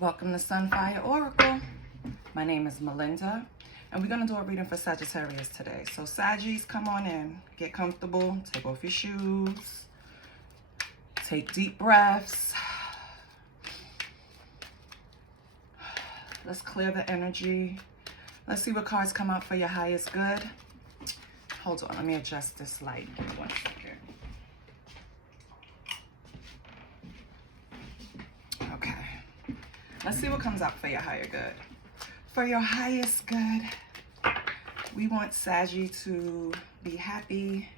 Welcome to Sunfire Oracle. My name is Melinda, and we're going to do a reading for Sagittarius today. So Saggies, come on in. Get comfortable. Take off your shoes. Take deep breaths. Let's clear the energy. Let's see what cards come out for your highest good. Hold on, let me adjust this light. Give me 1 second. Okay. Let's see what comes up for your higher good. For your highest good, we want Saggy to be happy,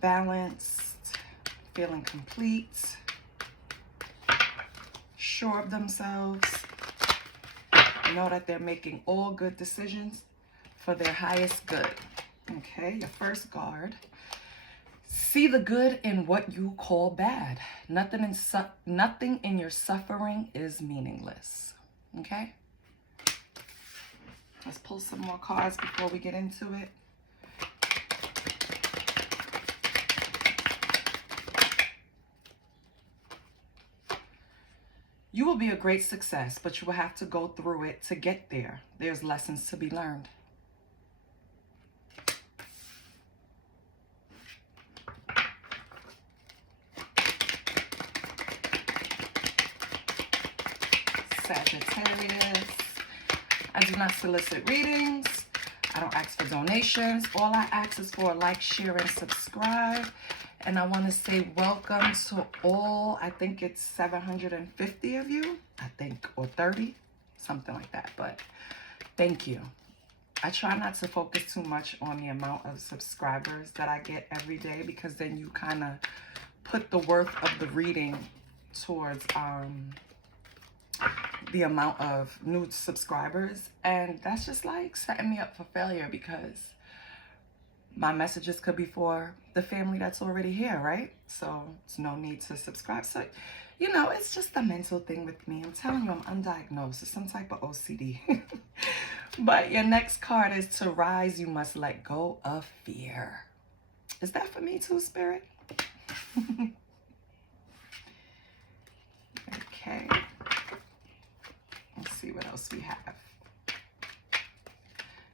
balanced, feeling complete, sure of themselves, know that they're making all good decisions for their highest good. Okay, your first card. See the good in what you call bad. Nothing in your suffering is meaningless. Okay? Let's pull some more cards before we get into it. You will be a great success, but you will have to go through it to get there. There's lessons to be learned. Sagittarius. I do not solicit readings. I don't ask for donations. All I ask is for a like, share, and subscribe. And I want to say welcome to all, I think it's 750 of you, I think, or 30, something like that. But thank you. I try not to focus too much on the amount of subscribers that I get every day, because then you kind of put the worth of the reading towards the amount of new subscribers, and that's just like setting me up for failure, because my messages could be for the family that's already here, right? So it's no need to subscribe. So, you know, it's just a mental thing with me. I'm telling you, I'm undiagnosed. It's some type of OCD. But your next card is to rise, you must let go of fear. Is that for me too, Spirit? Okay. Let's see what else we have.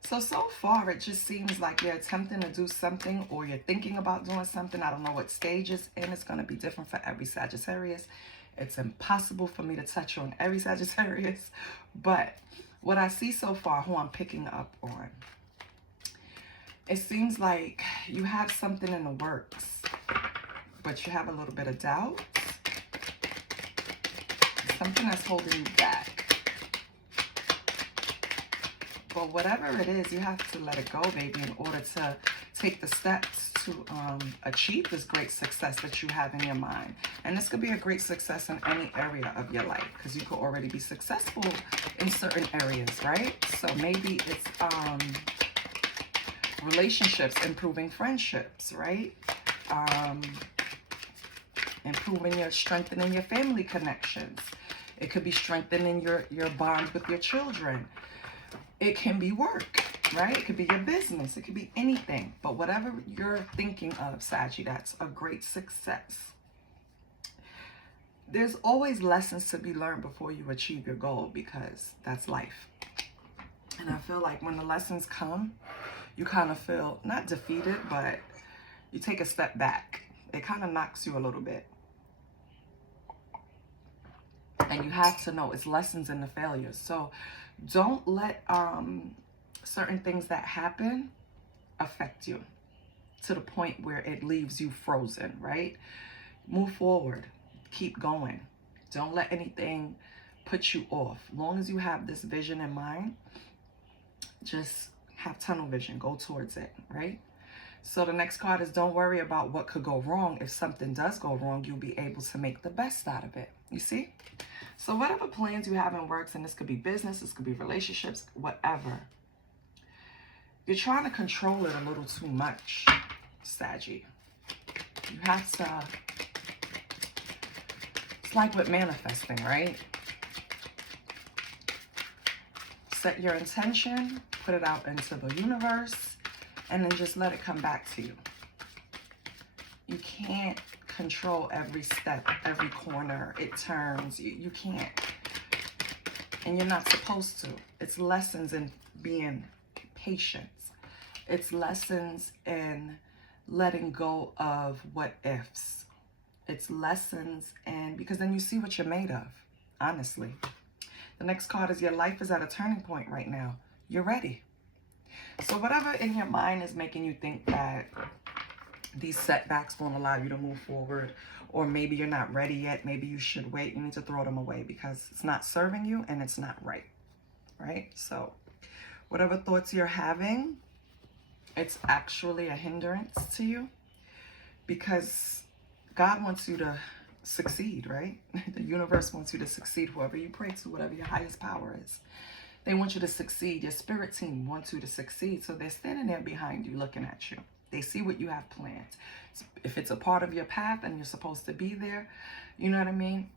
So far, it just seems like you're attempting to do something, or you're thinking about doing something. I don't know what stage it's in. It's going to be different for every Sagittarius. It's impossible for me to touch on every Sagittarius. But what I see so far, who I'm picking up on, it seems like you have something in the works, but you have a little bit of doubt. Something that's holding you back. But whatever it is, you have to let it go, baby, in order to take the steps to achieve this great success that you have in your mind. And this could be a great success in any area of your life, because you could already be successful in certain areas, right? So maybe it's relationships, improving friendships, right? Strengthening your family connections. It could be strengthening your bond with your children. It can be work, right? It could be your business. It could be anything. But whatever you're thinking of, Saggy, that's a great success. There's always lessons to be learned before you achieve your goal, because that's life. And I feel like when the lessons come, you kind of feel not defeated, but you take a step back. It kind of knocks you a little bit. And you have to know it's lessons in the failures. So don't let certain things that happen affect you to the point where it leaves you frozen, right? Move forward. Keep going. Don't let anything put you off. As long as you have this vision in mind, just have tunnel vision. Go towards it, right? So the next card is, don't worry about what could go wrong. If something does go wrong, you'll be able to make the best out of it. You see? So whatever plans you have in works, and this could be business, this could be relationships, whatever, you're trying to control it a little too much, Saggy. You have to, it's like with manifesting, right? Set your intention, put it out into the universe, and then just let it come back to you. You can't control every step, every corner it turns. You can't. And you're not supposed to. It's lessons in being patient. It's lessons in letting go of what ifs. It's lessons, and because then you see what you're made of, honestly. The next card is your life is at a turning point right now. You're ready. So whatever in your mind is making you think that these setbacks won't allow you to move forward, or maybe you're not ready yet, maybe you should wait, you need to throw them away because it's not serving you and it's not right, right? So whatever thoughts you're having, it's actually a hindrance to you because God wants you to succeed, right? The universe wants you to succeed, whoever you pray to, whatever your highest power is. They want you to succeed. Your spirit team wants you to succeed. So they're standing there behind you looking at you. They see what you have planned. If it's a part of your path and you're supposed to be there, you know what I mean?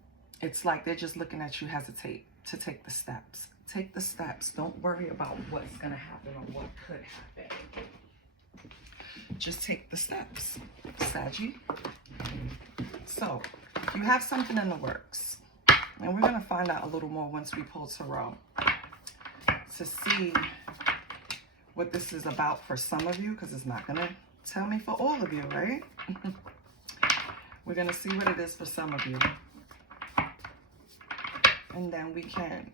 It's like they're just looking at you hesitate to take the steps. Take the steps. Don't worry about what's going to happen or what could happen. Just take the steps, Saggy. So, you have something in the works. And we're going to find out a little more once we pull Tarot to see what this is about for some of you, because it's not going to tell me for all of you, right? We're going to see what it is for some of you. And then we can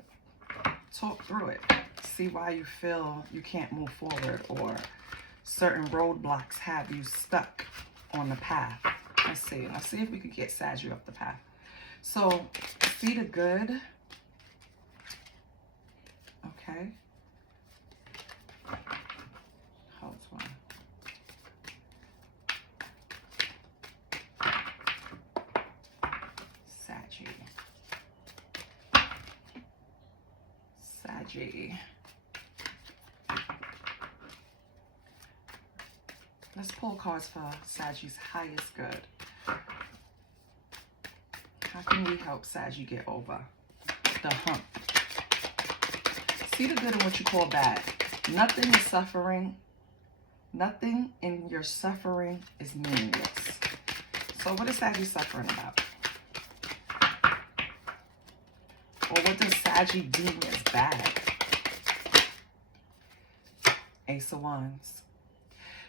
talk through it. See why you feel you can't move forward or certain roadblocks have you stuck on the path. Let's see. Let's see if we could get Sag up the path. So, see the good. Okay. Hold on. Saggy. Let's pull cards for Saggy's highest good. How can we help Saggy get over the hump? See the good in what you call bad. Nothing is suffering. Nothing in your suffering is meaningless. So what is Saggy suffering about? Or what does Saggy deem as bad? Ace of Wands.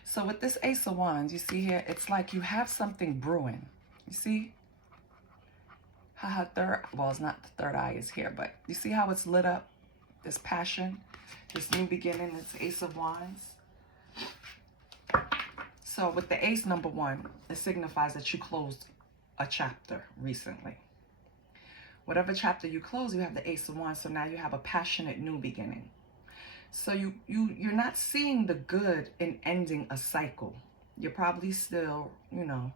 So with this Ace of Wands, you see here, it's like you have something brewing. You see? Well, it's not the third eye is here, but you see how it's lit up? This passion, this new beginning, this Ace of Wands. So with the Ace number 1, it signifies that you closed a chapter recently. Whatever chapter you close, you have the Ace of Wands, so now you have a passionate new beginning. So you're not seeing the good in ending a cycle. You're probably still, you know,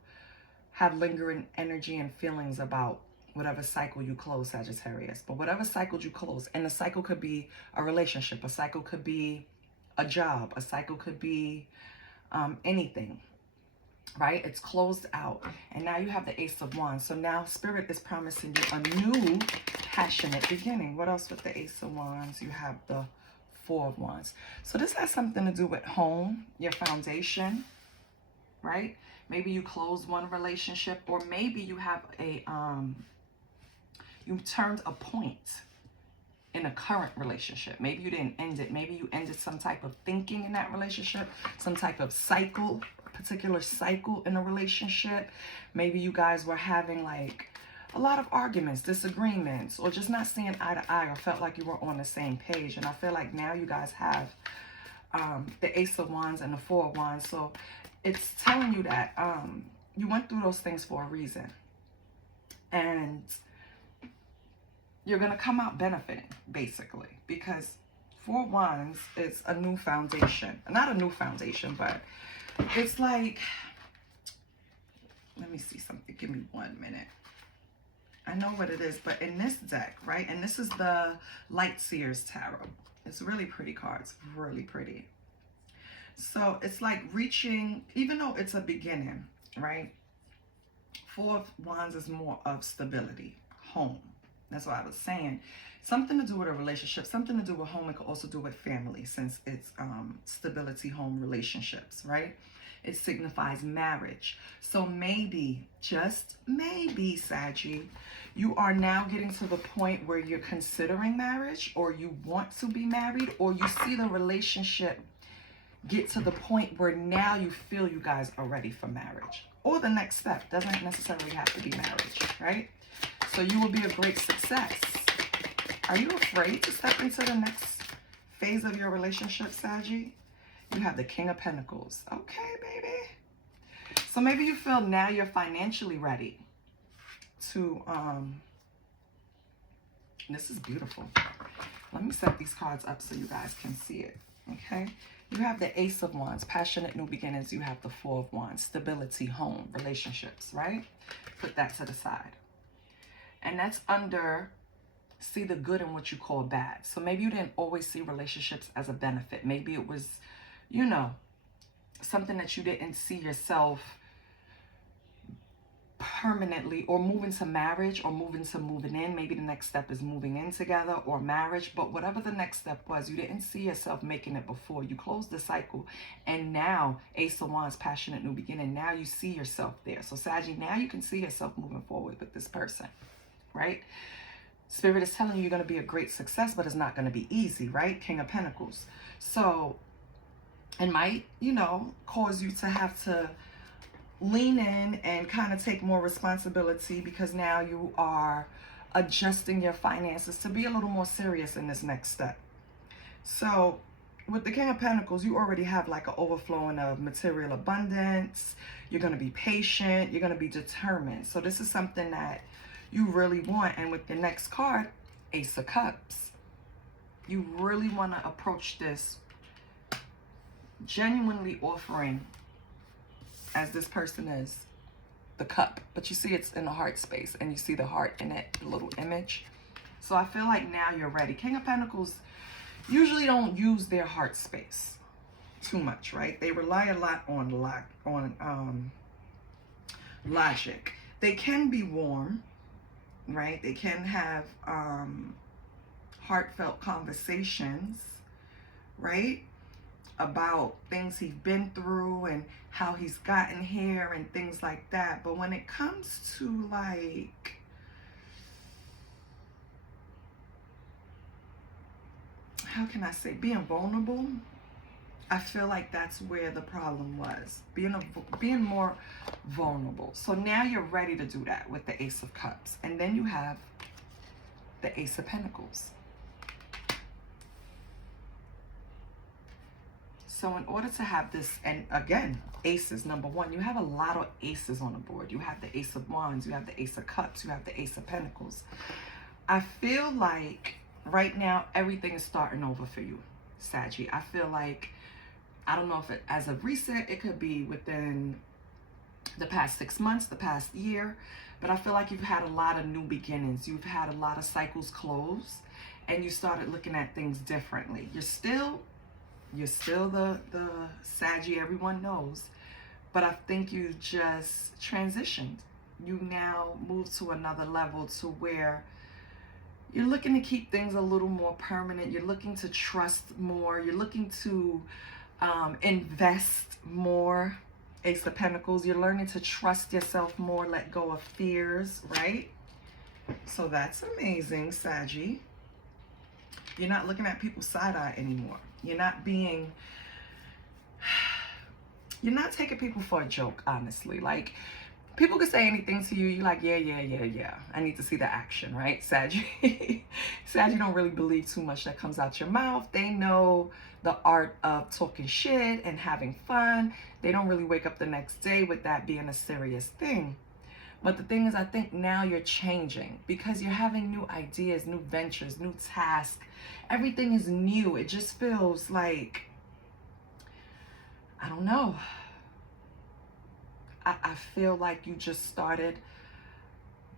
have lingering energy and feelings about whatever cycle you close, Sagittarius. But whatever cycle you close, and the cycle could be a relationship, a cycle could be a job, a cycle could be anything, right? It's closed out. And now you have the Ace of Wands. So now Spirit is promising you a new passionate beginning. What else with the Ace of Wands? You have the Four of Wands. So this has something to do with home, your foundation, right? Maybe you close one relationship, or maybe you have a, you turned a point in a current relationship. Maybe you didn't end it. Maybe you ended some type of thinking in that relationship, some type of cycle, particular cycle in a relationship. Maybe you guys were having like a lot of arguments, disagreements, or just not seeing eye to eye, or felt like you were on the same page. And I feel like now you guys have the Ace of Wands and the Four of Wands. So it's telling you that you went through those things for a reason. And you're going to come out benefiting, basically, because Four of Wands is a new foundation. Not a new foundation, but it's like, let me see something. Give me 1 minute. I know what it is, but in this deck, right? And this is the Light Seers Tarot. It's really pretty cards, really pretty. So it's like reaching, even though it's a beginning, right? Four of Wands is more of stability, home. That's what I was saying. Something to do with a relationship, something to do with home. It could also do with family, since it's stability, home, relationships, right? It signifies marriage. So maybe, just maybe, Saggy, you are now getting to the point where you're considering marriage, or you want to be married, or you see the relationship get to the point where now you feel you guys are ready for marriage. Or the next step. Doesn't necessarily have to be marriage, right? So you will be a great success. Are you afraid to step into the next phase of your relationship, Saggy? You have the King of Pentacles. Okay, baby. So maybe you feel now you're financially ready to, this is beautiful. Let me set these cards up so you guys can see it, okay? You have the Ace of Wands, passionate new beginnings. You have the Four of Wands, stability, home, relationships, right? Put that to the side. And that's under, see the good in what you call bad. So maybe you didn't always see relationships as a benefit. Maybe it was, you know, something that you didn't see yourself permanently, or moving to marriage, or moving in. Maybe the next step is moving in together, or marriage. But whatever the next step was, you didn't see yourself making it before. You closed the cycle, and now Ace of Wands, passionate new beginning. Now you see yourself there. So Saggy, now you can see yourself moving forward with this person, right? Spirit is telling you you're going to be a great success, but it's not going to be easy, right? King of Pentacles. So it might, you know, cause you to have to lean in and kind of take more responsibility, because now you are adjusting your finances to be a little more serious in this next step. So with the King of Pentacles, you already have like an overflowing of material abundance. You're going to be patient. You're going to be determined. So this is something that you really want. And with the next card, Ace of Cups, you really want to approach this genuinely offering, as this person is, the cup. But you see it's in the heart space, and you see the heart in it, the little image. So I feel like now you're ready. King of Pentacles usually don't use their heart space too much, right? They rely a lot on logic. They can be warm, right? They can have heartfelt conversations, right? About things he's been through and how he's gotten here and things like that. But when it comes to, like, how can I say, being vulnerable, I feel like that's where the problem was, being more vulnerable. So now you're ready to do that with the Ace of Cups. And then you have the Ace of Pentacles. So in order to have this, and again, aces, number one, you have a lot of aces on the board. You have the Ace of Wands, you have the Ace of Cups, you have the Ace of Pentacles. I feel like right now, everything is starting over for you, Saggy. I feel like, I don't know if it, as of recent, it could be within the past 6 months, the past year, but I feel like you've had a lot of new beginnings. You've had a lot of cycles close, and you started looking at things differently. You're still the Saggy everyone knows, but I think you just transitioned. You now move to another level, to where you're looking to keep things a little more permanent. You're looking to trust more. You're looking to invest more. Ace of Pentacles, you're learning to trust yourself more, let go of fears, right? So that's amazing, Saggy. You're not looking at people's side eye anymore. You're not taking people for a joke, honestly. Like, people could say anything to you. You're like, yeah. I need to see the action, right, Saggy? Saggy don't really believe too much that comes out your mouth. They know the art of talking shit and having fun. They don't really wake up the next day with that being a serious thing. But the thing is, I think now you're changing, because you're having new ideas, new ventures, new tasks. Everything is new. It just feels like, I don't know. I feel like you just started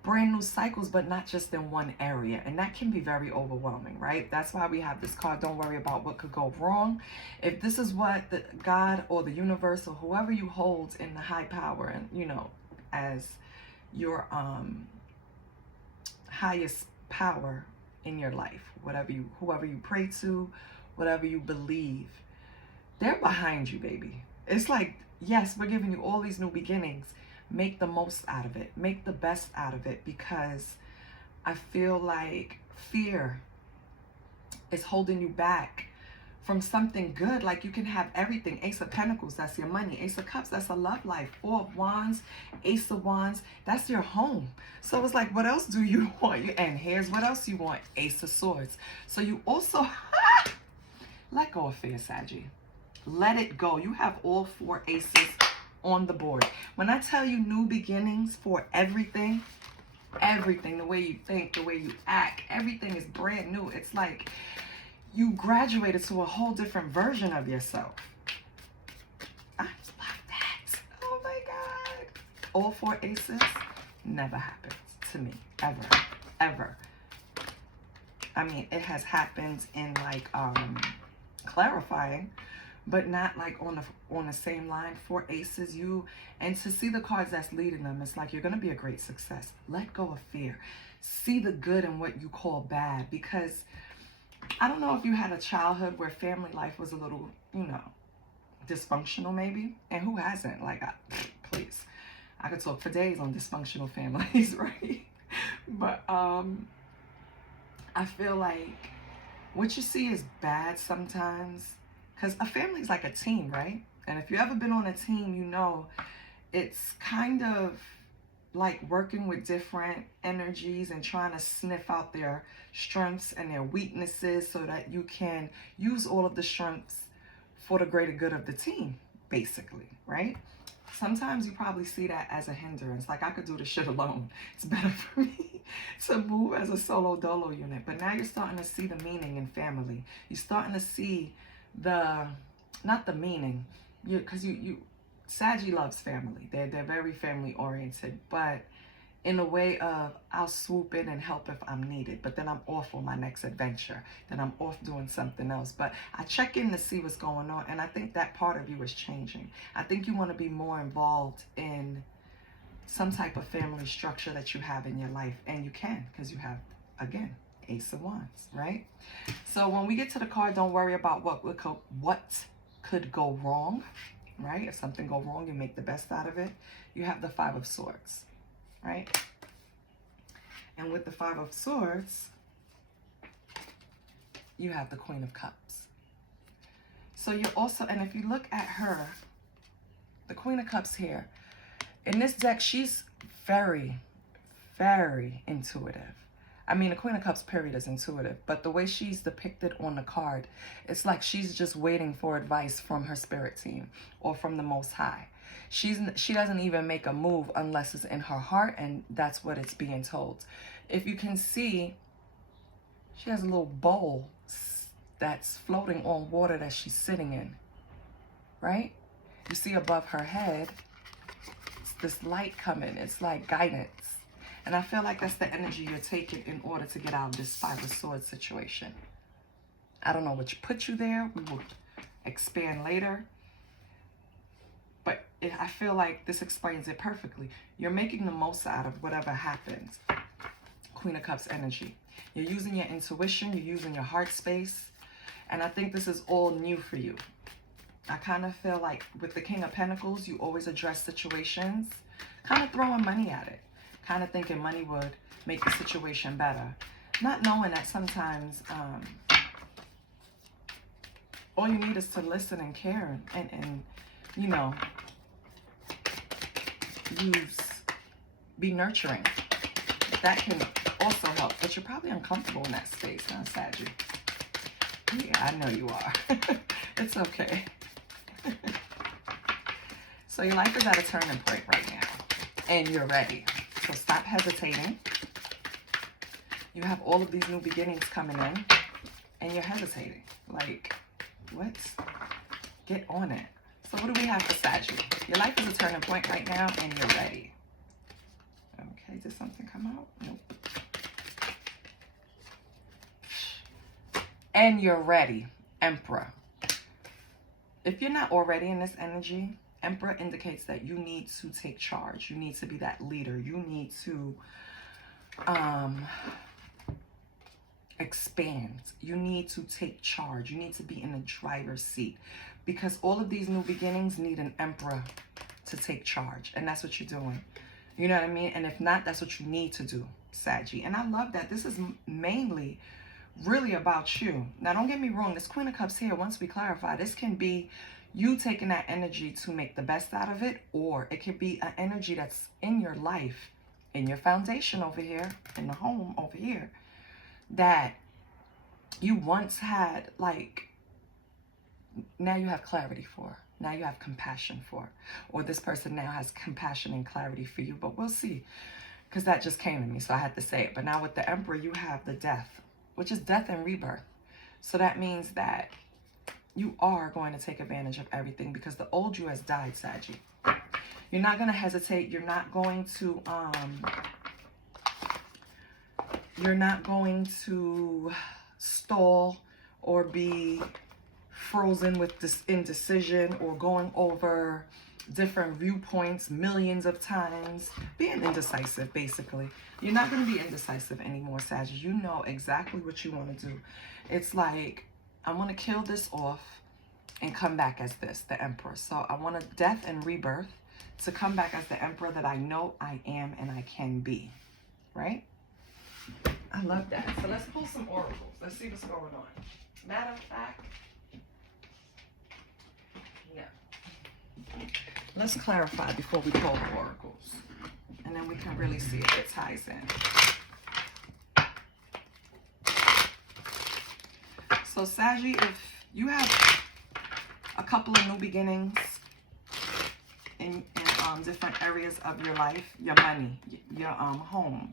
brand new cycles, but not just in one area. And that can be very overwhelming, right? That's why we have this card, don't worry about what could go wrong. If this is what the God or the universe or whoever you hold in the high power, and, you know, as your highest power in your life, whoever you pray to, whatever you believe, they're behind you, baby. It's like yes, we're giving you all these new beginnings. Make the most out of it. Make the best out of it, because I feel like fear is holding you back from something good. Like, you can have everything. Ace of Pentacles, that's your money. Ace of Cups, that's a love life. Four of Wands, Ace of Wands, that's your home. So it's like, what else do you want? And here's what else you want. Ace of Swords. So you also let go of fear, Saggy. Let it go. You have all four aces on the board. When I tell you new beginnings for everything, the way you think, the way you act, everything is brand new. It's like you graduated to a whole different version of yourself. I love that. Oh my God. All four aces never happens to me, ever, ever. I mean, it has happened in like clarifying, but not like on the same line. Four aces, you, and to see the cards that's leading them, it's like you're going to be a great success. Let go of fear. See the good in what you call bad, because I don't know if you had a childhood where family life was a little, you know, dysfunctional maybe, and who hasn't? Like, please, I could talk for days on dysfunctional families, right? But I feel like what you see is bad sometimes, because a family is like a team, right? And if you've ever been on a team, you know it's kind of like working with different energies and trying to sniff out their strengths and their weaknesses so that you can use all of the strengths for the greater good of the team, basically, right? Sometimes you probably see that as a hindrance. Like, I could do this shit alone. It's better for me to move as a solo dolo unit. But now you're starting to see the meaning in family. You're starting to see not the meaning, because Saggy loves family. They're very family oriented, but in a way of, I'll swoop in and help if I'm needed, but then I'm off on my next adventure. Then I'm off doing something else. But I check in to see what's going on, and I think that part of you is changing. I think you want to be more involved in some type of family structure that you have in your life, and you can, because you have, again, Ace of Wands, right? So when we get to the card, don't worry about what could go wrong, right? If something go wrong, you make the best out of it. You have the Five of Swords, right? And with the Five of Swords, you have the Queen of Cups. So you're also, and if you look at her, the Queen of Cups here, in this deck, she's very, very intuitive. I mean, the Queen of Cups, period, is intuitive, but the way she's depicted on the card, it's like she's just waiting for advice from her spirit team or from the Most High. She doesn't even make a move unless it's in her heart, and that's what it's being told. If you can see, she has a little bowl that's floating on water that she's sitting in, right? You see above her head, it's this light coming. It's like guidance. And I feel like that's the energy you're taking in order to get out of this Five of Swords situation. I don't know what put you there. We will expand later. But I feel like this explains it perfectly. You're making the most out of whatever happens. Queen of Cups energy. You're using your intuition. You're using your heart space. And I think this is all new for you. I kind of feel like with the King of Pentacles, you always address situations, kind of throwing money at it. Kind of thinking money would make the situation better. Not knowing that sometimes all you need is to listen and care and you know, be nurturing. That can also help. But you're probably uncomfortable in that space, huh, Saggy? Yeah, I know you are. It's okay. So your life is at a turning point right now. And you're ready. So stop hesitating. You have all of these new beginnings coming in, and you're hesitating. Like, what? Get on it. So what do we have for Sagittarius? Your life is a turning point right now, and you're ready. Okay, did something come out? Nope. And you're ready, Emperor. If you're not already in this energy, Emperor indicates that you need to take charge. You need to be that leader. You need to expand. You need to take charge. You need to be in the driver's seat, because all of these new beginnings need an emperor to take charge. And that's what you're doing. You know what I mean? And if not, that's what you need to do, Saggy. And I love that. This is mainly really about you. Now, don't get me wrong. This Queen of Cups here, once we clarify, this can be you taking that energy to make the best out of it, or it could be an energy that's in your life, in your foundation over here, in the home over here, that you once had, like, now you have clarity for. Now you have compassion for. Or this person now has compassion and clarity for you. But we'll see. Because that just came to me, so I had to say it. But now with the Emperor, you have the Death, which is death and rebirth. So that means that you are going to take advantage of everything, because the old you has died, Saggy. You're not going to hesitate. You're not going to stall or be frozen with this indecision, or going over different viewpoints millions of times, being indecisive. Basically, you're not going to be indecisive anymore, Sagittarius. You know exactly what you want to do. It's like, I want to kill this off and come back as this, the Emperor. So I want a death and rebirth to come back as the Emperor that I know I am and I can be, right? I love that. So let's pull some oracles. Let's see what's going on. Matter of fact, yeah. Let's clarify before we pull the oracles. And then we can really see if it ties in. So, Saggy, if you have a couple of new beginnings in different areas of your life, your money, your home,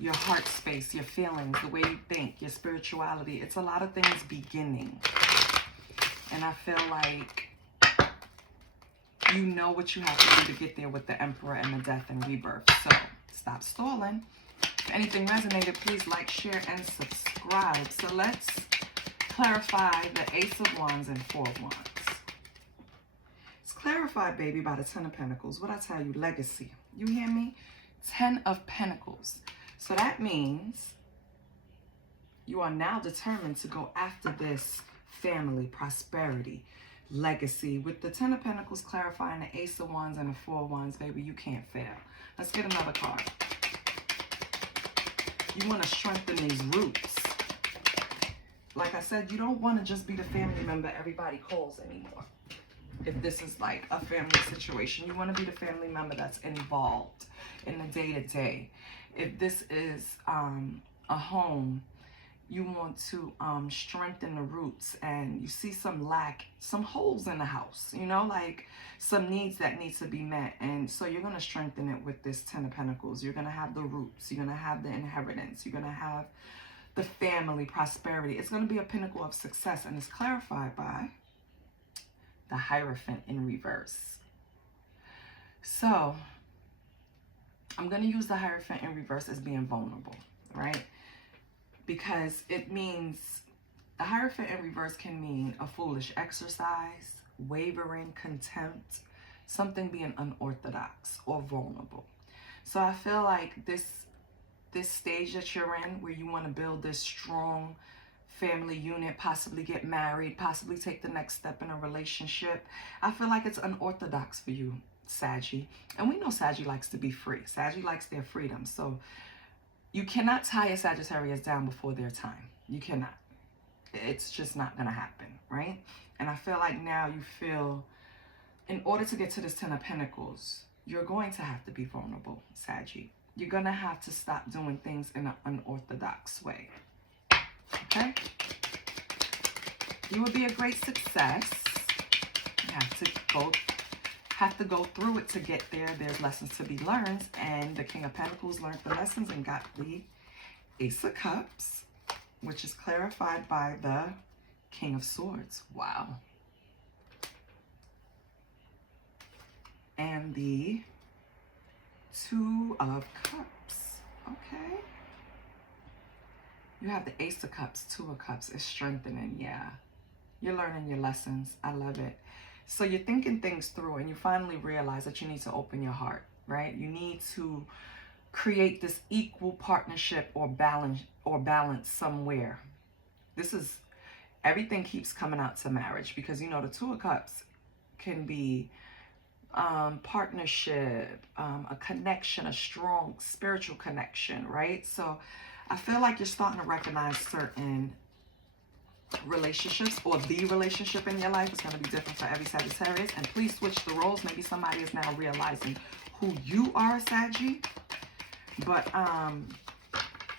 your heart space, your feelings, the way you think, your spirituality, it's a lot of things beginning. And I feel like you know what you have to do to get there with the Emperor and the Death and Rebirth. So stop stalling. If anything resonated, please like, share, and subscribe. So let's clarify the Ace of Wands and Four of Wands. It's clarified, baby, by the Ten of Pentacles. What I tell you, legacy. You hear me? 10 of Pentacles. So that means you are now determined to go after this family, prosperity, legacy. With the Ten of Pentacles clarifying the Ace of Wands and the Four of Wands, baby, you can't fail. Let's get another card. You want to strengthen these roots. Like I said, you don't want to just be the family member everybody calls anymore. If this is like a family situation, you want to be the family member that's involved in the day-to-day. If this is a home, you want to strengthen the roots, and you see some lack, some holes in the house, you know, like some needs that need to be met. And so you're going to strengthen it with this Ten of Pentacles. You're going to have the roots. You're going to have the inheritance. You're going to have the family, prosperity. It's going to be a pinnacle of success, and it's clarified by the Hierophant in reverse. So I'm going to use the Hierophant in reverse as being vulnerable, right? Because it means, the Hierophant in reverse can mean a foolish exercise, wavering, contempt, something being unorthodox or vulnerable. So I feel like this stage that you're in, where you want to build this strong family unit, possibly get married, possibly take the next step in a relationship, I feel like it's unorthodox for you, Saggy. And we know Saggy likes to be free. Saggy likes their freedom. So you cannot tie a Sagittarius down before their time. You cannot. It's just not going to happen, right? And I feel like now you feel, in order to get to this Ten of Pentacles, you're going to have to be vulnerable, Saggy. You're going to have to stop doing things in an unorthodox way. Okay? You will be a great success. You have to go through it to get there. There's lessons to be learned, and the King of Pentacles learned the lessons and got the Ace of Cups, which is clarified by the King of Swords. Wow. And the Two of Cups. Okay. You have the Ace of Cups, Two of Cups. It's strengthening. Yeah. You're learning your lessons. I love it. So you're thinking things through, and you finally realize that you need to open your heart, right? You need to create this equal partnership or balance somewhere. This is everything keeps coming out to marriage, because, you know, the Two of Cups can be partnership, a connection, a strong spiritual connection, right? So I feel like you're starting to recognize certain relationships, or the relationship in your life is going to be different for every Sagittarius. And please switch the roles. Maybe somebody is now realizing who you are, Saggy. But I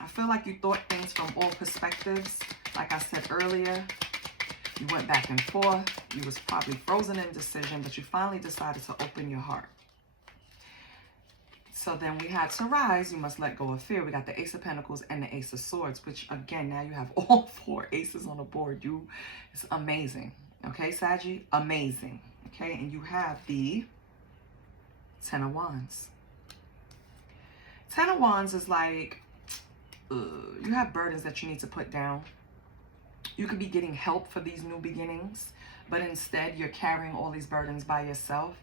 feel like you thought things from all perspectives. Like I said earlier, you went back and forth. You was probably frozen in decision, but you finally decided to open your heart. So then we had to rise. You must let go of fear. We got the Ace of Pentacles and the Ace of Swords, which again, now you have all 4 aces on the board. It's amazing. Okay, Saggy? Amazing. Okay, and you have the 10 of Wands. 10 of Wands is like, you have burdens that you need to put down. You could be getting help for these new beginnings, but instead you're carrying all these burdens by yourself.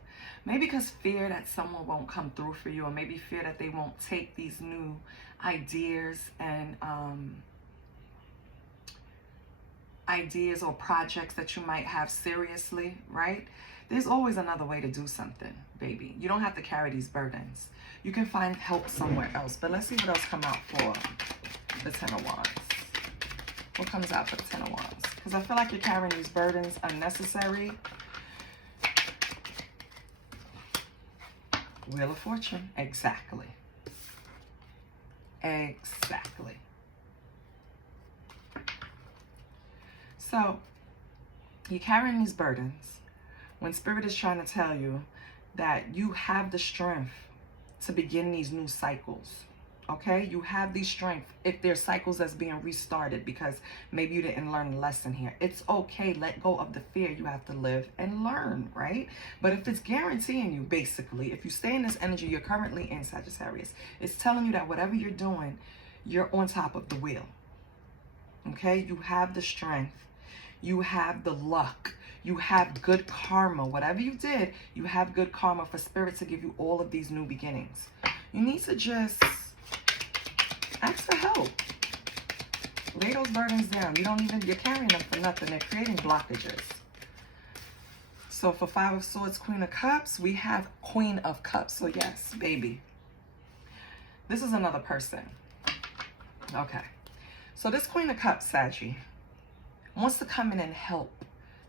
Maybe because fear that someone won't come through for you, or maybe fear that they won't take these new ideas and ideas or projects that you might have seriously, right? There's always another way to do something, baby. You don't have to carry these burdens. You can find help somewhere else. But let's see what else come out for the 10 of Wands. What comes out for the 10 of Wands? Because I feel like you're carrying these burdens unnecessary. Wheel of Fortune. Exactly. Exactly. So, you're carrying these burdens when Spirit is trying to tell you that you have the strength to begin these new cycles. Okay? You have the strength if there's cycles that's being restarted because maybe you didn't learn a lesson here. It's okay. Let go of the fear. You have to live and learn, right? But if it's guaranteeing you, basically, if you stay in this energy you're currently in, Sagittarius, it's telling you that whatever you're doing, you're on top of the wheel. Okay? You have the strength. You have the luck. You have good karma. Whatever you did, you have good karma for Spirit to give you all of these new beginnings. You need to just ask for help. Lay those burdens down. You're carrying them for nothing. They're creating blockages. So for 5 of Swords, Queen of Cups, we have Queen of Cups. So yes, baby. This is another person. Okay. So this Queen of Cups, Saggy, wants to come in and help.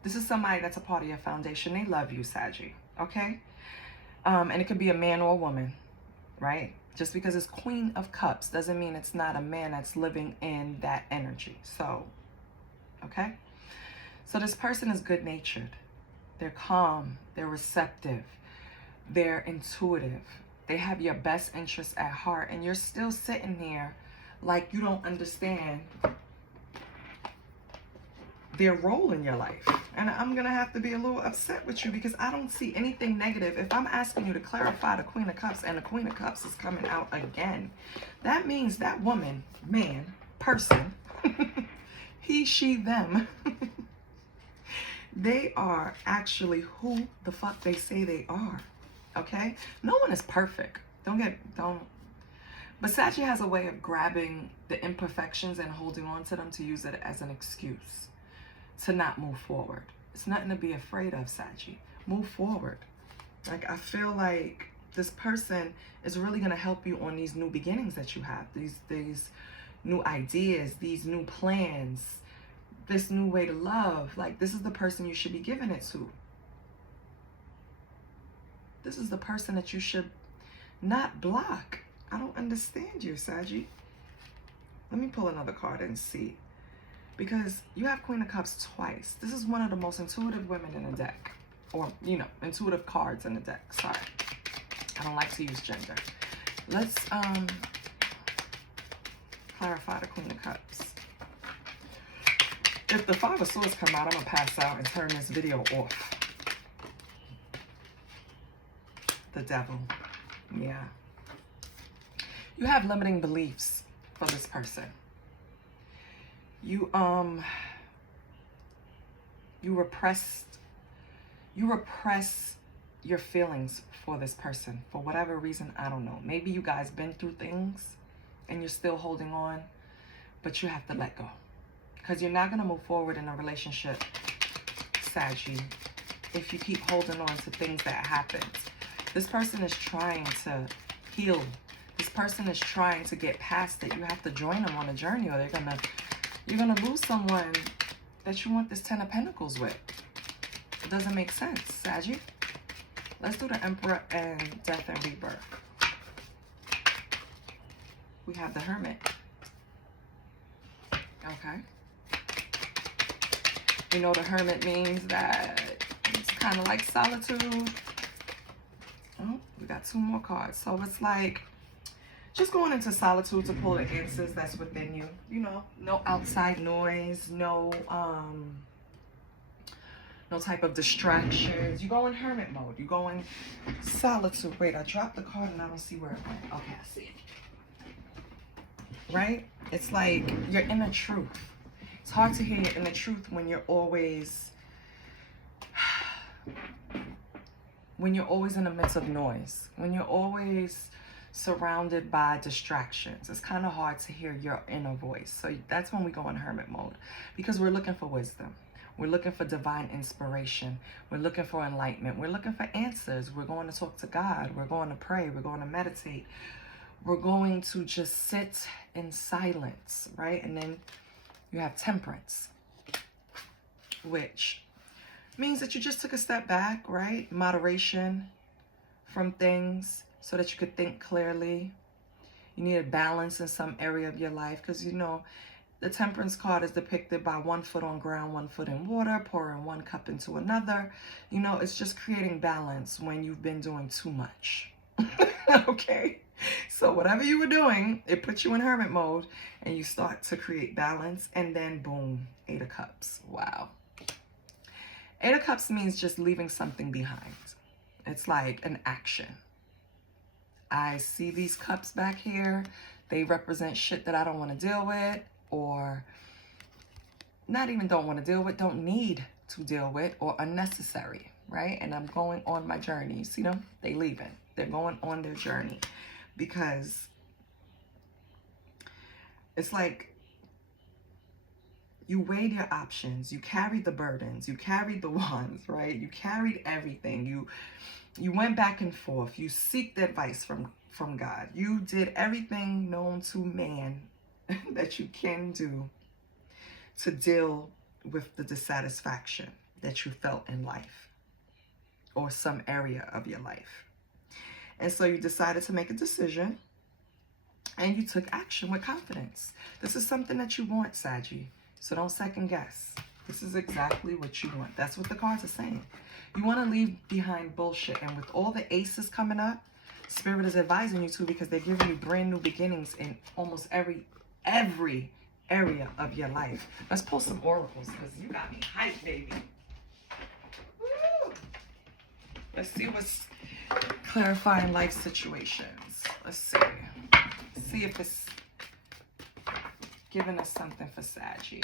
This is somebody that's a part of your foundation. They love you, Saggy. Okay? And it could be a man or a woman, right? Just because it's Queen of Cups doesn't mean it's not a man that's living in that energy. So, okay? So this person is good-natured. They're calm. They're receptive. They're intuitive. They have your best interests at heart. And you're still sitting here like you don't understand their role in your life. And I'm going to have to be a little upset with you because I don't see anything negative. If I'm asking you to clarify the Queen of Cups and the Queen of Cups is coming out again, that means that woman, man, person, he, she, them, they are actually who the fuck they say they are. Okay? No one is perfect. But Sagittarius has a way of grabbing the imperfections and holding on to them to use it as an excuse to not move forward. It's nothing to be afraid of, Sagittarius. Move forward. Like, I feel like this person is really going to help you on these new beginnings that you have. These new ideas, these new plans, this new way to love. Like, this is the person you should be giving it to. This is the person that you should not block. I don't understand you, Sagittarius. Let me pull another card and see. Because you have Queen of Cups twice. This is one of the most intuitive women in the deck. Or, you know, intuitive cards in the deck. Sorry. I don't like to use gender. Let's clarify the Queen of Cups. If the 5 of Swords come out, I'm going to pass out and turn this video off. The Devil. Yeah. You have limiting beliefs for this person. You repress your feelings for this person for whatever reason. I don't know. Maybe you guys been through things and you're still holding on, but you have to let go. Because you're not going to move forward in a relationship, Saggy, if you keep holding on to things that happened. This person is trying to heal. This person is trying to get past it. You have to join them on a journey, or you're gonna lose someone that you want this 10 of Pentacles with. It doesn't make sense, Saggy. Let's do the Emperor and Death and Rebirth. We have the Hermit. Okay. You know the Hermit means that it's kind of like solitude. Oh, we got 2 more cards. So it's like just going into solitude to pull the answers that's within you. You know, no outside noise, no type of distractions. You go in hermit mode. You go in solitude. Wait, I dropped the card and I don't see where it went. Okay, I see it. Right? It's like your inner truth. It's hard to hear your inner truth when you're always in the midst of noise, when you're always surrounded by distractions. It's kind of hard to hear your inner voice. So that's when we go in hermit mode, because we're looking for wisdom. We're looking for divine inspiration. We're looking for enlightenment. We're looking for answers. We're going to talk to God. We're going to pray. We're going to meditate. We're going to just sit in silence, right? And then you have temperance, which means that you just took a step back, right? Moderation from things so that you could think clearly. You need a balance in some area of your life, because you know the temperance card is depicted by 1 foot on ground, 1 foot in water, pouring 1 cup into another. You know, it's just creating balance when you've been doing too much. Okay? So whatever you were doing, it puts you in hermit mode and you start to create balance, and then boom, 8 of Cups. Wow. 8 of Cups means just leaving something behind. It's like an action. I see these cups back here. They represent shit that I don't want to deal with, or not even don't want to deal with, don't need to deal with, or unnecessary, right? And I'm going on my journey. You see them? They leaving. They're going on their journey, because it's like you weighed your options. You carried the burdens. You carried the wands, right? You carried everything. You went back and forth. You seeked advice from God. You did everything known to man that you can do to deal with the dissatisfaction that you felt in life, or some area of your life. And so you decided to make a decision, and you took action with confidence. This is something that you want, Saggy. So don't second guess. This is exactly what you want. That's what the cards are saying. You want to leave behind bullshit. And with all the aces coming up, Spirit is advising you to, because they're giving you brand new beginnings in almost every area of your life. Let's pull some oracles, because you got me hyped, baby. Woo! Let's see what's clarifying life situations. Let's see. See if it's giving us something for Saggy.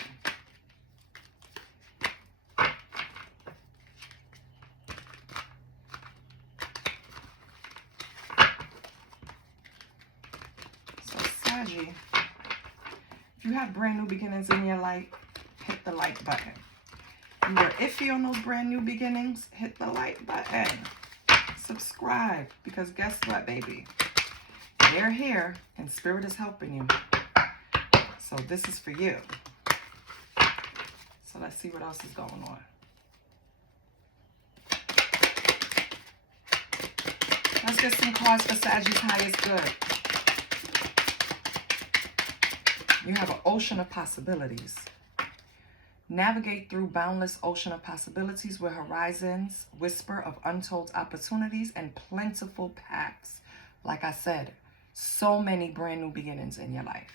So Saggy, if you have brand new beginnings in your life, hit the like button. If you were iffy on those brand new beginnings, hit the like button. Subscribe, because guess what, baby? They're here and Spirit is helping you. So this is for you. So let's see what else is going on. Let's get some cards for Sagittarius highest good. You have an ocean of possibilities. Navigate through boundless ocean of possibilities where horizons whisper of untold opportunities and plentiful paths. Like I said, so many brand new beginnings in your life.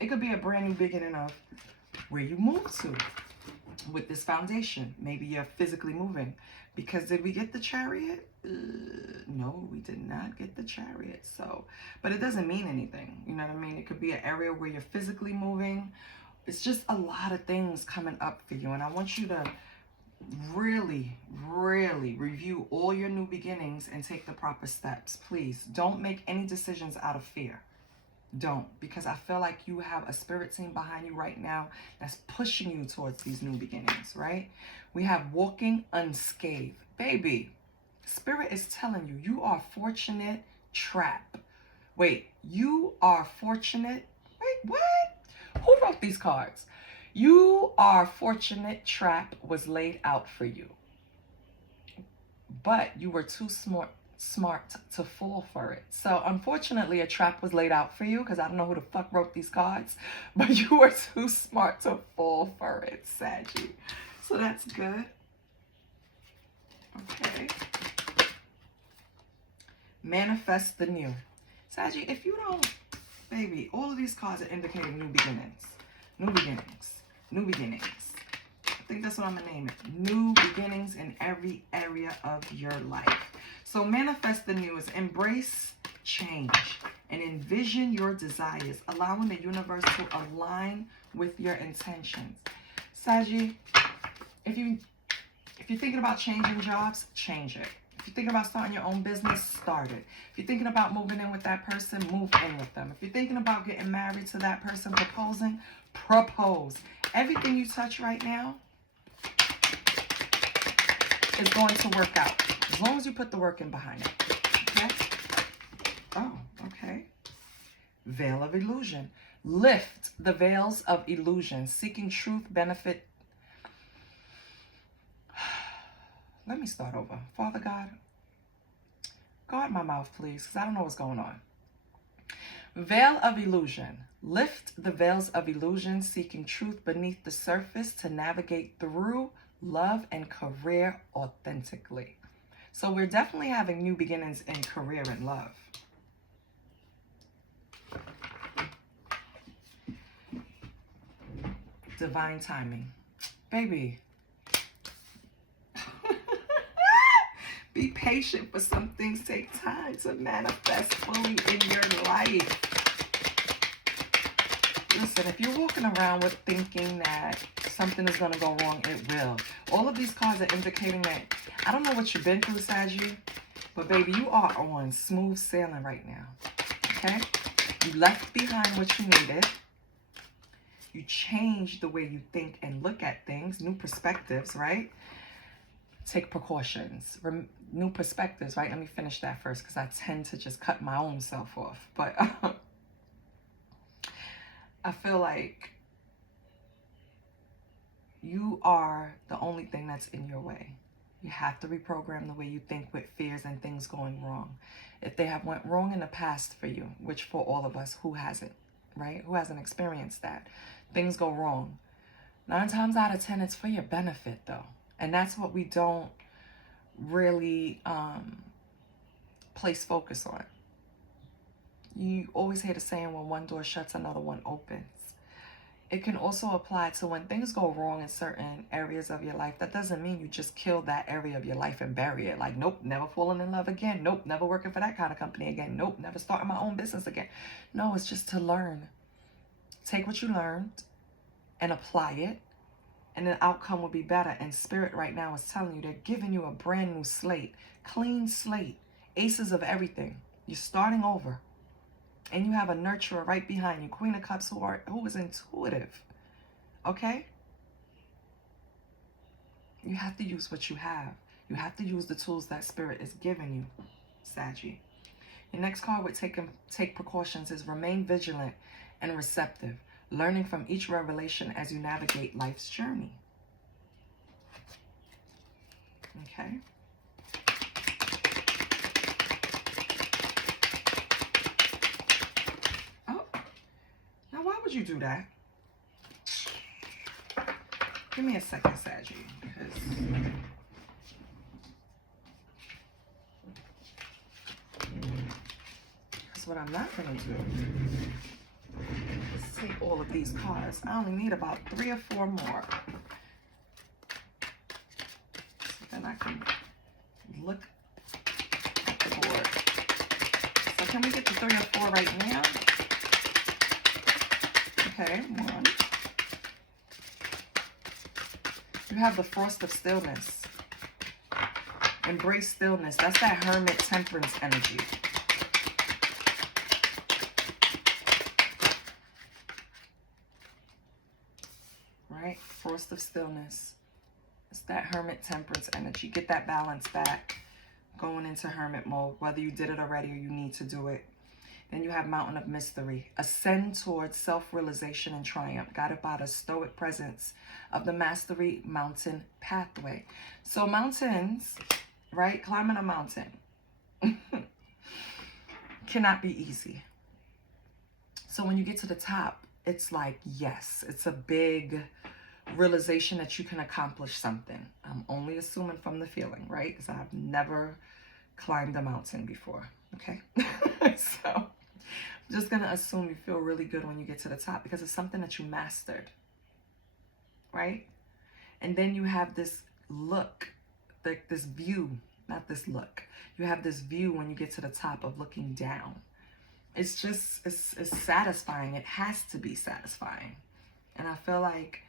It could be a brand new beginning of where you move to with this foundation. Maybe you're physically moving. Because did we get the Chariot? No, we did not get the Chariot. So, but it doesn't mean anything. You know what I mean? It could be an area where you're physically moving. It's just a lot of things coming up for you. And I want you to really, really review all your new beginnings and take the proper steps. Please don't make any decisions out of fear. Don't, because I feel like you have a spirit team behind you right now that's pushing you towards these new beginnings, right? We have walking unscathed. Baby, spirit is telling you, you are fortunate, trap. Wait, you are fortunate. Wait, what? Who wrote these cards? You are fortunate, trap was laid out for you. But you were too smart to fall for it. So unfortunately, a trap was laid out for you, because I don't know who the fuck wrote these cards, but you were too smart to fall for it, Saggy. So that's good. Okay. Manifest the new. Saggy, if you don't, baby, all of these cards are indicating new beginnings. New beginnings. New beginnings. I think that's what I'm going to name it. New beginnings in every area of your life. So manifest the new is embrace change and envision your desires, allowing the universe to align with your intentions. Saggy, if you're thinking about changing jobs, change it. If you're thinking about starting your own business, start it. If you're thinking about moving in with that person, move in with them. If you're thinking about getting married to that person, proposing, propose. Everything you touch right now is going to work out, as long as you put the work in behind it. Okay? Oh, okay. Veil of illusion. Lift the veils of illusion, seeking truth, benefit. Let me start over. Father God, guard my mouth, please, because I don't know what's going on. Veil of illusion. Lift the veils of illusion, seeking truth beneath the surface to navigate through love and career authentically. So we're definitely having new beginnings in career and love. Divine timing. Baby. Be patient, for some things take time to manifest fully in your life. Listen, if you're walking around with thinking that something is going to go wrong, it will. All of these cards are indicating that, I don't know what you've been through, Saggy, but baby, you are on smooth sailing right now. Okay? You left behind what you needed. You changed the way you think and look at things, new perspectives, right? Take precautions, new perspectives, right? Let me finish that first, because I tend to just cut my own self off. But I feel like you are the only thing that's in your way. You have to reprogram the way you think with fears and things going wrong. If they have went wrong in the past for you, which for all of us, who hasn't, right? Who hasn't experienced that? Things go wrong. 9 times out of 10, it's for your benefit, though. And that's what we don't really place focus on. You always hear the saying, when one door shuts, another one opens. It can also apply to when things go wrong in certain areas of your life. That doesn't mean you just kill that area of your life and bury it. Like, nope, never falling in love again. Nope, never working for that kind of company again. Nope, never starting my own business again. No, it's just to learn. Take what you learned and apply it, and the outcome will be better. And Spirit right now is telling you, they're giving you a brand new slate, clean slate, aces of everything. You're starting over. And you have a nurturer right behind you, Queen of Cups, who is intuitive. Okay? You have to use what you have. You have to use the tools that Spirit is giving you, Saggy. Your next card with take precautions is remain vigilant and receptive, learning from each revelation as you navigate life's journey. Okay? Why would you do that? Give me a second, Saggy, because what I'm not going to do is take all of these cards. I only need about 3 or 4 more. So then I can look at the board. So can we get to 3 or 4 right now? Okay, 1. You have the frost of stillness. Embrace stillness. That's that hermit temperance energy. right? Frost of stillness. It's that Hermit Temperance energy. Get that balance back going into Hermit mode, whether you did it already or you need to do it. Then you have Mountain of Mystery. Ascend towards self-realization and triumph, guided by the stoic presence of the Mastery Mountain Pathway. So mountains, right? Climbing a mountain cannot be easy. So when you get to the top, it's like, yes, it's a big realization that you can accomplish something. I'm only assuming from the feeling, right? Because I've never climbed a mountain before, okay? So I'm just going to assume you feel really good when you get to the top because it's something that you mastered, right? And then you have this look, like this view, not this look. You have this view when you get to the top of looking down. It's just, it's satisfying. It has to be satisfying. And I feel like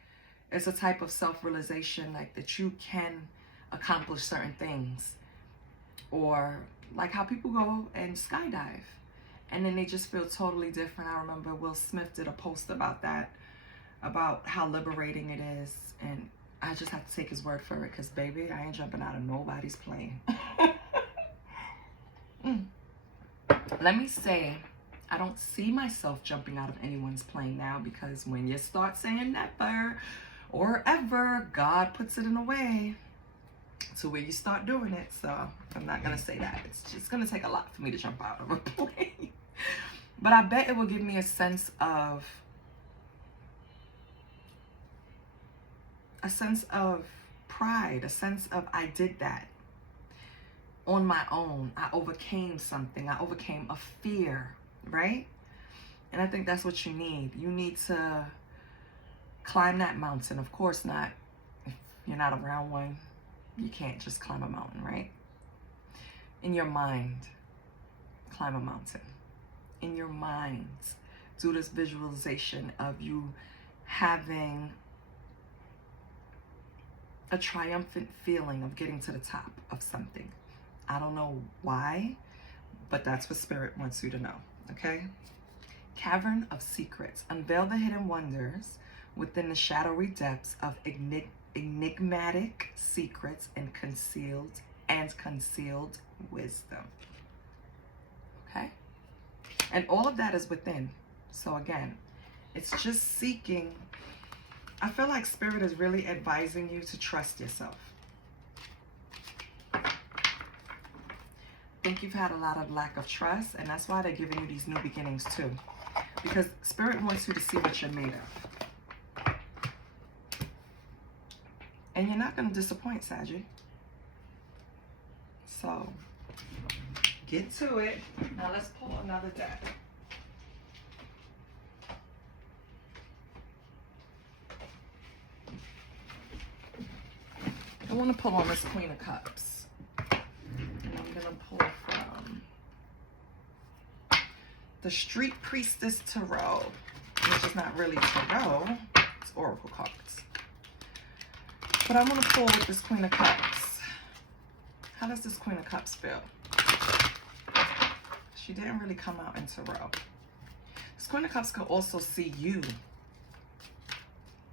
it's a type of self-realization, like that you can accomplish certain things. Or like how people go and skydive and then they just feel totally different. I remember Will Smith did a post about that, about how liberating it is. And I just have to take his word for it because, baby, I ain't jumping out of nobody's plane. Let me say, I don't see myself jumping out of anyone's plane now, because when you start saying never or ever, God puts it in a way to where you start doing it. So I'm not going to say that. It's just going to take a lot for me to jump out of a plane. But I bet it will give me a sense of pride, a sense of I did that on my own. I overcame something. I overcame a fear, right? And I think that's what you need. You need to climb that mountain. Of course not. If you're not around one, you can't just climb a mountain, right? In your mind, climb a mountain. In your mind, do this visualization of you having a triumphant feeling of getting to the top of something. I don't know why, but that's what Spirit wants you to know, okay? Cavern of Secrets. Unveil the hidden wonders within the shadowy depths of enigmatic secrets and concealed wisdom. Okay? And all of that is within. So again, it's just seeking. I feel like Spirit is really advising you to trust yourself. I think you've had a lot of lack of trust, and that's why they're giving you these new beginnings too. Because Spirit wants you to see what you're made of. And you're not going to disappoint, Saggy. So, get to it. Now let's pull another deck. I want to pull on this Queen of Cups. And I'm going to pull from the Street Priestess Tarot, which is not really Tarot, it's Oracle cards. But I'm going to pull with this Queen of Cups. How does this Queen of Cups feel? She didn't really come out in Tarot. This Queen of Cups could also see you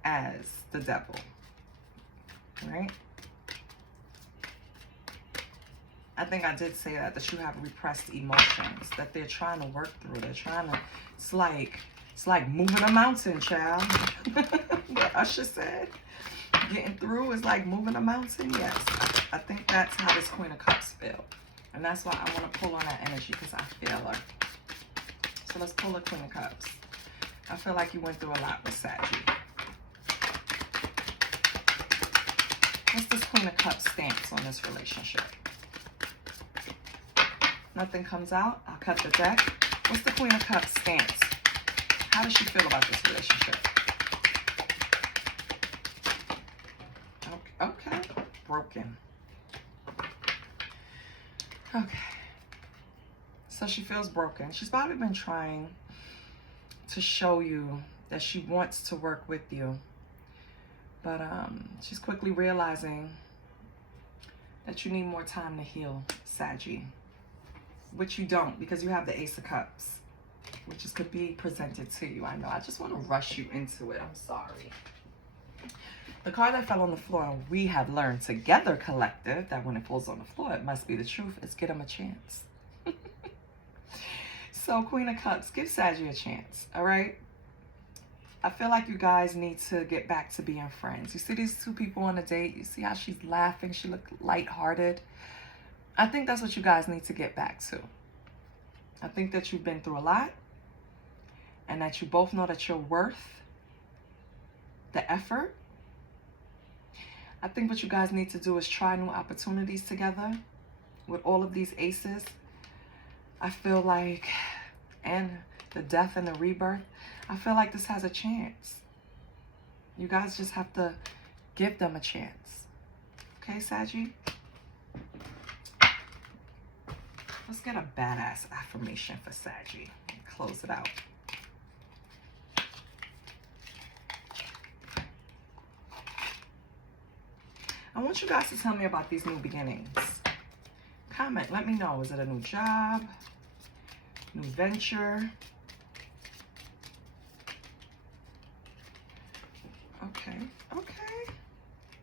as the devil, right? I think I did say that you have repressed emotions that they're trying to work through. They're trying to, it's like moving a mountain, child. What Usher said. Getting through is like moving a mountain. Yes, I think that's how this Queen of Cups feel. And that's why I want to pull on that energy, because I feel her. So let's pull the Queen of Cups. I feel like you went through a lot with Saggy. What's this Queen of Cups stance on this relationship? Nothing comes out. I'll cut the deck. What's the Queen of Cups stance? How does she feel about this relationship? Okay. Broken. Okay. So she feels broken. She's probably been trying to show you that she wants to work with you. But she's quickly realizing that you need more time to heal, Saggy. Which you don't, because you have the Ace of Cups, which could be presented to you. I know. I just want to rush you into it. I'm sorry. The card that fell on the floor, and we have learned together, collective, that when it falls on the floor, it must be the truth, is give them a chance. So, Queen of Cups, give Saggy a chance, all right? I feel like you guys need to get back to being friends. You see these two people on a date? You see how she's laughing? She looked lighthearted. I think that's what you guys need to get back to. I think that you've been through a lot, and that you both know that you're worth the effort. I think what you guys need to do is try new opportunities together with all of these aces. I feel like, and the death and the rebirth, I feel like this has a chance. You guys just have to give them a chance. Okay, Saggy? Let's get a badass affirmation for Saggy and close it out. I want you guys to tell me about these new beginnings. Comment, let me know. Is it a new job? New venture? Okay.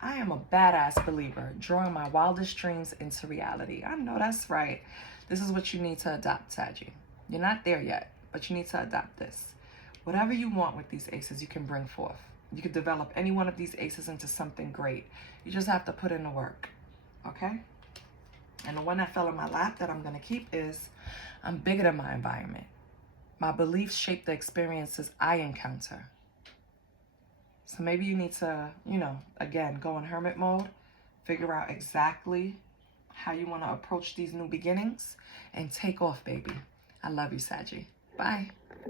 I am a badass believer, drawing my wildest dreams into reality. I know that's right. This is what you need to adopt, Saggy. You're not there yet, but you need to adopt this. Whatever you want with these aces, you can bring forth. You could develop any one of these aces into something great. You just have to put in the work, okay? And the one that fell in my lap that I'm going to keep is, I'm bigger than my environment. My beliefs shape the experiences I encounter. So maybe you need to, again, go in hermit mode, figure out exactly how you want to approach these new beginnings, and take off, baby. I love you, Saggy. Bye.